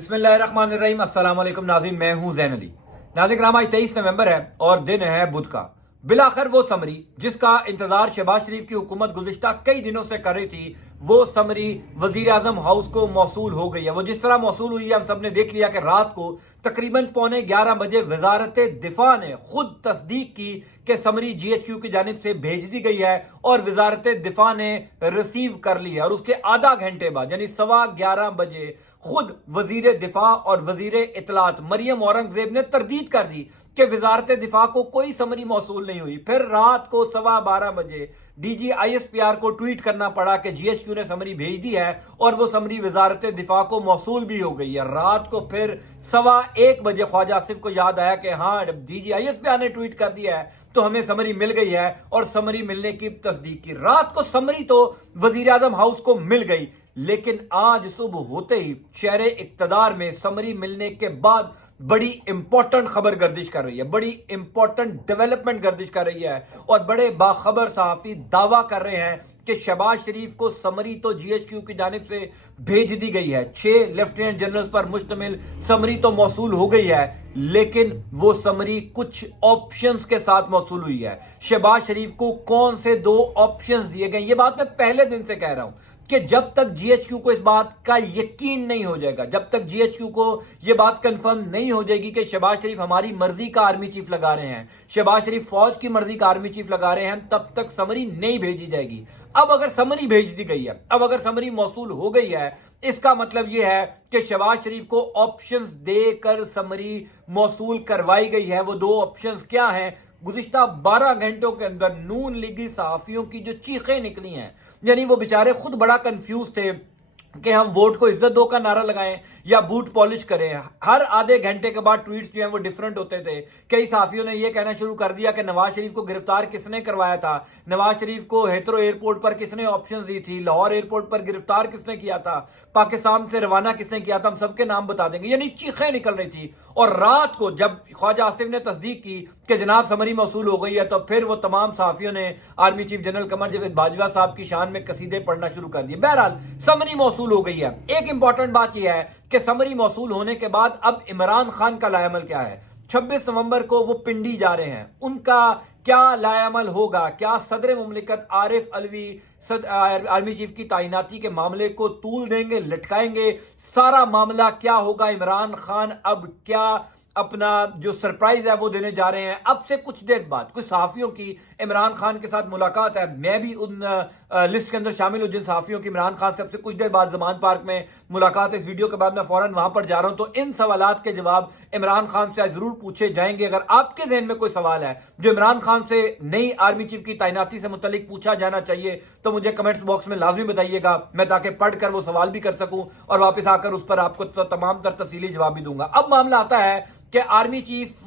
बिस्मिल्लाहिर्रहमानिर्रहीम। अस्सलाम वालेकुम नाज़रीन, मैं हूं ज़ैन अली। नाज़रीन कराम, आज 23 नवंबर है और दिन है बुध का। बिलाखिर वो समरी जिसका इंतजार शहबाज शरीफ की हुकूमत गुज़िश्ता कई दिनों से कर रही थी, वो समरी वजीर आजम हाउस को मौसूल हो गई है। वो जिस तरह मौसूल हुई है, हम सब ने देख लिया कि रात को तकरीबन 11:15 वजारत दिफा ने खुद तस्दीक की कि समरी GHQ की जानिब से भेज दी गई है और वजारत दिफा ने रिसीव कर ली है। और उसके आधा घंटे बाद यानी 11:15 खुद वजीर दिफा और वजीर इतलात मरियम औरंगजेब ने तरदीद कर दी कि वजारत दिफा को कोई समरी मौसूल नहीं हुई। फिर रात को 12:15 DG ISPR को ट्वीट करना पड़ा कि GHQ ने समरी भेज दी है और वो समरी वजारत दिफा को मौसूल भी हो गई है। रात को फिर 1:15 ख्वाजा आसिफ को याद आया कि हाँ, जब DG ISPR ने ट्वीट कर दिया है तो हमें समरी मिल गई है और समरी मिलने की तस्दीक की। रात को समरी तो वजीर आजम हाउस को मिल गई, लेकिन आज सुबह होते ही शहर इक्तदार में समरी मिलने के बाद बड़ी इंपॉर्टेंट खबर गर्दिश कर रही है, बड़ी इंपॉर्टेंट डेवलपमेंट गर्दिश कर रही है और बड़े बाखबर सहाफी दावा कर रहे हैं कि शहबाज शरीफ को समरी तो GHQ की जानिब से भेज दी गई है। 6 लेफ्टिनेंट जनरल पर मुश्तमिल समरी तो मौसूल हो गई है, लेकिन वो समरी कुछ ऑप्शंस के साथ मौसूल हुई है। शहबाज शरीफ को कौन से 2 ऑप्शंस दिए गए, ये बात मैं पहले दिन से कह रहा हूं कि जब तक GHQ को इस बात का यकीन नहीं हो जाएगा, जब तक GHQ को यह बात कंफर्म नहीं हो जाएगी कि शहबाज शरीफ हमारी मर्जी का आर्मी चीफ लगा रहे हैं, शहबाज शरीफ फौज की मर्जी का आर्मी चीफ लगा रहे हैं, तब तक समरी नहीं भेजी जाएगी। अब अगर समरी भेज दी गई है, अब अगर समरी मौसूल हो गई है, इसका मतलब यह है कि शहबाज शरीफ को ऑप्शंस देकर समरी मौसूल करवाई गई है। वो 2 ऑप्शंस क्या हैं? गुज़िश्ता 12 घंटों के अंदर नून लीगी सहाफियों की जो चीखें निकली हैं, यानी वो बेचारे खुद बड़ा कंफ्यूज थे कि हम वोट को इज्जत दो का नारा लगाएं या बूट पॉलिश करें। हर आधे घंटे के बाद ट्वीट्स जो हैं वो डिफरेंट होते थे। कई साफियों ने ये कहना शुरू कर दिया कि नवाज शरीफ को गिरफ्तार किसने करवाया था, नवाज शरीफ को हेथरो एयरपोर्ट पर किसने ऑप्शन दी थी, लाहौर एयरपोर्ट पर गिरफ्तार किसने किया था, पाकिस्तान से रवाना किसने किया था, हम सबके नाम बता देंगे। यानी चीखें निकल रही थी। और रात को जब ख्वाजा आसिफ ने तस्दीक की कि जनाब समरी मौसूल हो गई है, तो फिर वो तमाम साफियों ने army chief general Qamar Javed Bajwa साहब की शान में कसीदे पढ़ना शुरू कर दिए। बहरहाल समरी मौसूल हो गई है। एक इंपॉर्टेंट बात यह है कि समरी मौसूल होने के बाद अब इमरान खान का लाएमल क्या है। 26 नवंबर को वो पिंडी जा रहे हैं, उनका क्या लाएमल होगा? क्या सदर मुमलिकत आरिफ अलवी आर्मी चीफ की तैनाती के मामले को तूल देंगे, लटकाएंगे? सारा मामला क्या होगा? इमरान खान अब क्या अपना जो सरप्राइज है वो देने जा रहे हैं? अब से कुछ देर बाद कुछ सहाफियों की इमरान खान के साथ मुलाकात है। मैं भी उन लिस्ट के अंदर शामिल हूं जिन सहाफियों की इमरान खान से अब से कुछ देर बाद जमान पार्क में मुलाकात है। इस वीडियो के बाद मैं फौरन वहां पर जा रहा हूं, तो इन सवालात के जवाब इमरान खान से जरूर पूछे जाएंगे। अगर आपके जहन में कोई सवाल है जो इमरान खान से नई आर्मी चीफ की तैनाती से मुतल्लिक पूछा जाना चाहिए, तो मुझे कमेंट्स बॉक्स में लाजमी बताइएगा, मैं ताकि पढ़कर वो सवाल भी कर सकूं और वापस आकर उस पर आपको तमाम तर तफसीली जवाब भी दूंगा। अब मामला आता है कि आर्मी चीफ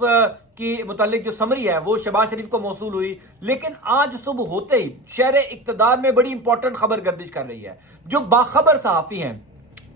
की मुतालिक जो समरी है वो शहबाज शरीफ को मौसूल हुई, लेकिन आज सुबह होते ही शहर इक्तदार में बड़ी इंपॉर्टेंट खबर गर्दिश कर रही है। जो बाखबर सहाफी हैं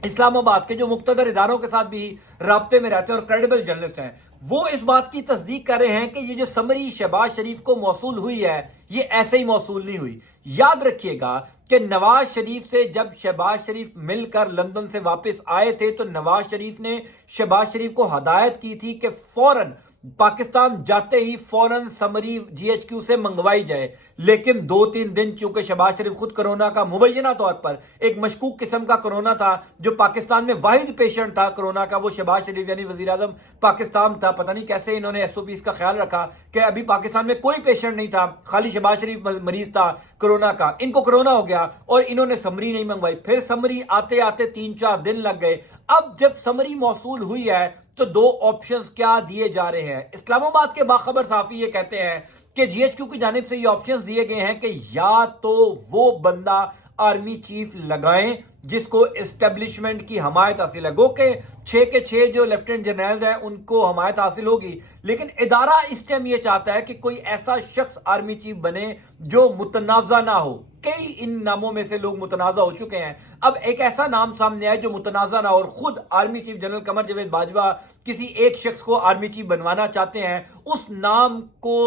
इस्लामाबाद के, जो मुक्तदर इदारों के साथ भी राब्ते में रहते हैं और क्रेडिबल जर्नलिस्ट हैं, वो इस बात की तस्दीक कर रहे हैं कि ये जो समरी शहबाज शरीफ को मौसूल हुई है, ये ऐसे ही मौसूल नहीं हुई। याद रखिएगा कि नवाज शरीफ से जब शहबाज शरीफ मिलकर लंदन से वापस आए थे, तो नवाज शरीफ ने शहबाज शरीफ को हदायत की थी कि फौरन पाकिस्तान जाते ही फौरन समरी GHQ से मंगवाई जाए। लेकिन 2-3 दिन चूंकि शहबाज शरीफ खुद कोरोना का मुबैना तौर पर एक मशकूक किस्म का कोरोना था, जो पाकिस्तान में वाहिद पेशेंट था कोरोना का, वो शहबाज शरीफ यानी वजीर आजम पाकिस्तान था। पता नहीं कैसे इन्होंने SOPs का ख्याल रखा कि अभी पाकिस्तान में कोई पेशेंट नहीं था, खाली शहबाज शरीफ मरीज था कोरोना का। इनको कोरोना हो गया और इन्होंने समरी नहीं मंगवाई। फिर समरी आते आते 3-4 दिन लग गए। अब जब समरी मौसूल हुई है तो 2 ऑप्शंस क्या दिए जा रहे हैं? इस्लामाबाद के बाखबर साफी ये कहते हैं कि GHQ की जानिब से ये ऑप्शंस दिए गए हैं कि या तो वो बंदा आर्मी चीफ लगाएं जिसको एस्टेब्लिशमेंट की हमायत हासिल है, गो के 6 के 6 जो लेफ्टिनेंट जनरल हैं उनको हमायत हासिल होगी, लेकिन इदारा इस टाइम ये चाहता है कि कोई ऐसा शख्स आर्मी चीफ बने जो मुतनाजा ना हो। कई इन नामों में से लोग मुतनाजा हो चुके हैं, अब एक ऐसा नाम सामने आए जो मुतनाजा ना हो। और खुद army chief general Qamar Javed Bajwa किसी एक शख्स को आर्मी चीफ बनवाना चाहते हैं। उस नाम को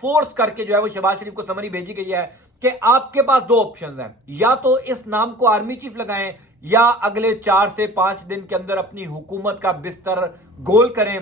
फोर्स करके जो है वो शहबाज शरीफ को समरी भेजी गई है कि आपके पास 2 ऑप्शन हैं, या तो इस नाम को आर्मी चीफ लगाएं یا اگلے 4 سے 5 دن کے اندر اپنی حکومت کا بستر گول کریں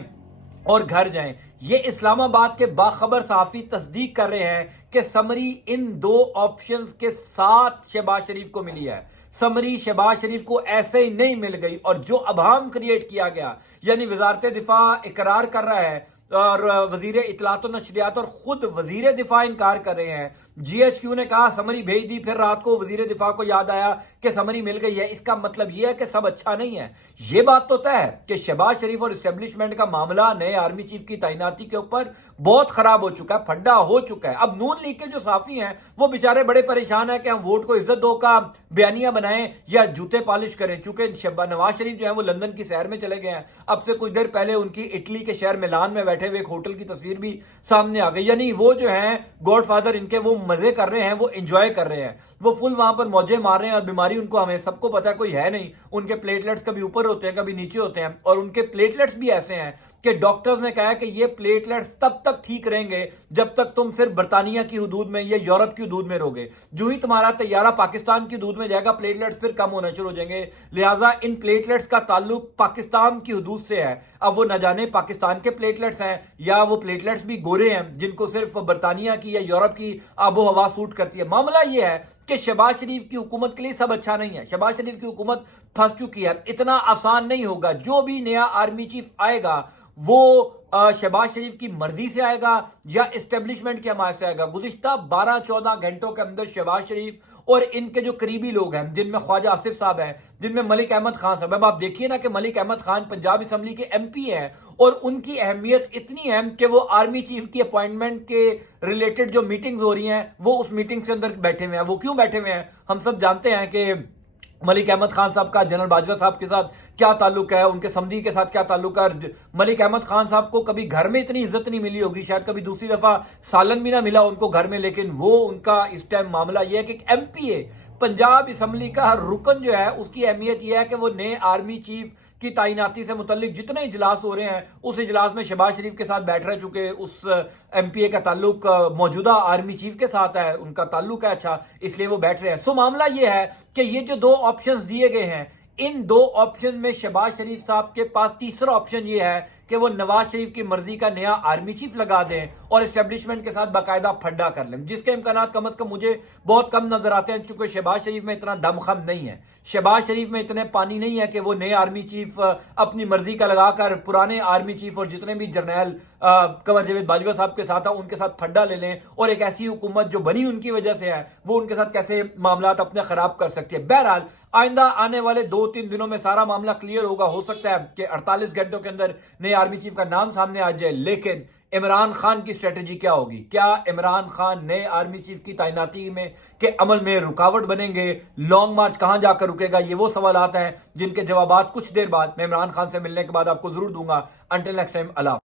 اور گھر جائیں۔ یہ اسلام آباد کے باخبر صحافی تصدیق کر رہے ہیں کہ سمری ان 2 آپشنز کے ساتھ شہباز شریف کو ملی ہے۔ سمری شہباز شریف کو ایسے ہی نہیں مل گئی، اور جو ابہام کریٹ کیا گیا، یعنی وزارت دفاع اقرار کر رہا ہے اور وزیر اطلاعات و نشریات اور خود وزیر دفاع انکار کر رہے ہیں۔ جی ایچ کیو نے کہا سمری بھیج دی، پھر رات کو وزیر دفاع کو یاد آیا کہ سمری مل گئی ہے۔ اس کا مطلب یہ ہے کہ سب اچھا نہیں ہے۔ یہ بات تو طے ہے کہ شہباز شریف اور اسٹیبلشمنٹ کا معاملہ نئے آرمی چیف کی تعیناتی کے اوپر بہت خراب ہو چکا ہے، پھڈا ہو چکا ہے۔ اب نون لیگ کے جو صحافی ہیں وہ بیچارے بڑے پریشان ہیں کہ ہم ووٹ کو عزت دو کا بیانیہ بنائیں یا جوتے پالش کریں، چونکہ نواز شریف جو ہیں وہ لندن کی سیر میں چلے گئے ہیں۔ اب سے کچھ دیر پہلے ان کی اٹلی کے شہر میلان میں بیٹھے ہوئے ایک ہوٹل کی تصویر بھی سامنے آ گئی، یعنی وہ جو ہیں گاڈ فادر ان کے، وہ مزے کر رہے ہیں، وہ انجوائے کر رہے ہیں، وہ فل وہاں پر موجے مار رہے ہیں۔ اور بیماری ان کو ہمیں سب کو پتا ہے کوئی ہے نہیں، ان کے پلیٹلیٹس کبھی اوپر ہوتے ہیں کبھی نیچے ہوتے ہیں، اور ان کے پلیٹلیٹس بھی ایسے ہیں کہ ڈاکٹرز نے کہا ہے کہ یہ پلیٹلیٹس تب تک ٹھیک رہیں گے جب تک تم صرف برطانیہ کی حدود میں یا یورپ کی حدود میں رہوگے۔ جو ہی تمہارا طیارہ پاکستان کی حدود میں جائے گا پلیٹلیٹس پھر کم ہونا شروع ہو جائیں گے، لہٰذا ان پلیٹلیٹس کا تعلق پاکستان کی حدود سے ہے۔ اب وہ نہ جانے پاکستان کے پلیٹلیٹس ہیں یا وہ پلیٹلیٹس بھی گورے ہیں جن کو صرف برطانیہ کی یا یورپ کی آب و ہوا سوٹ کرتی ہے۔ معاملہ یہ ہے کہ شہباز شریف کی حکومت کے لیے سب اچھا نہیں ہے، شہباز شریف کی حکومت پھنس چکی ہے، اتنا آسان نہیں ہوگا۔ جو بھی نیا آرمی چیف آئے گا وہ شہباز شریف کی مرضی سے آئے گا یا اسٹیبلشمنٹ کی حمایت سے آئے گا۔ گزشتہ 12-14 گھنٹوں کے اندر شہباز شریف اور ان کے جو قریبی لوگ ہیں، جن میں خواجہ آصف صاحب ہیں، جن میں ملک احمد خان صاحب، اب آپ دیکھیے نا کہ ملک احمد خان پنجاب اسمبلی کے ایم پی ہیں، اور ان کی اہمیت اتنی ہے کہ وہ آرمی چیف کی اپوائنٹمنٹ کے ریلیٹڈ جو میٹنگز ہو رہی ہیں وہ اس میٹنگ سے اندر بیٹھے ہوئے ہیں۔ وہ کیوں بیٹھے ہوئے ہیں ہم سب جانتے ہیں کہ ملک احمد خان صاحب کا جنرل باجوہ صاحب کے ساتھ کیا تعلق ہے، ان کے سمدھی کے ساتھ کیا تعلق ہے۔ ملک احمد خان صاحب کو کبھی گھر میں اتنی عزت نہیں ملی ہوگی، شاید کبھی دوسری دفعہ سالن بھی نہ ملا ان کو گھر میں، لیکن وہ ان کا اس ٹائم معاملہ یہ ہے کہ ایک ایم پی اے پنجاب اسمبلی کا ہر رکن جو ہے اس کی اہمیت یہ ہے کہ وہ نئے آرمی چیف کی تعیناتی سے متعلق جتنے اجلاس ہو رہے ہیں اس اجلاس میں شہباز شریف کے ساتھ بیٹھ رہے، چونکہ اس ایم پی اے کا تعلق موجودہ آرمی چیف کے ساتھ ہے، ان کا تعلق ہے اچھا، اس لیے وہ بیٹھ رہے ہیں۔ سو معاملہ یہ ہے کہ یہ جو 2 آپشنز دیے گئے ہیں، ان 2 آپشن میں شہباز شریف صاحب کے پاس تیسرا آپشن یہ ہے کہ وہ نواز شریف کی مرضی کا نیا آرمی چیف لگا دیں اور اسٹیبلشمنٹ کے ساتھ باقاعدہ پھڈا کر لیں، جس کے امکانات کم از کم مجھے بہت کم نظر آتے ہیں، چونکہ شہباز شریف میں اتنا دم خم نہیں ہے، شہباز شریف میں اتنے پانی نہیں ہے کہ وہ نئے آرمی چیف اپنی مرضی کا لگا کر پرانے آرمی چیف اور جتنے بھی جرنیل قمر جاوید باجوہ صاحب کے ساتھ ہیں ان کے ساتھ پھڈا لے لیں، اور ایک ایسی حکومت جو بنی ان کی وجہ سے ہے وہ ان کے ساتھ کیسے معاملات اپنے خراب کر سکتی ہے۔ بہرحال آئندہ آنے والے 2-3 دنوں میں سارا معاملہ کلیئر ہوگا، ہو سکتا ہے کہ 48 گھنٹوں کے اندر نئے آرمی چیف کا نام سامنے آ جائے، لیکن عمران خان کی اسٹریٹجی کیا ہوگی؟ کیا عمران خان نئے آرمی چیف کی تعیناتی میں کے عمل میں رکاوٹ بنیں گے؟ لانگ مارچ کہاں جا کر رکے گا؟ یہ وہ سوالات ہیں جن کے جوابات کچھ دیر بعد میں عمران خان سے ملنے کے بعد آپ کو ضرور دوں گا۔ انٹل نیکسٹ ٹائم، اللہ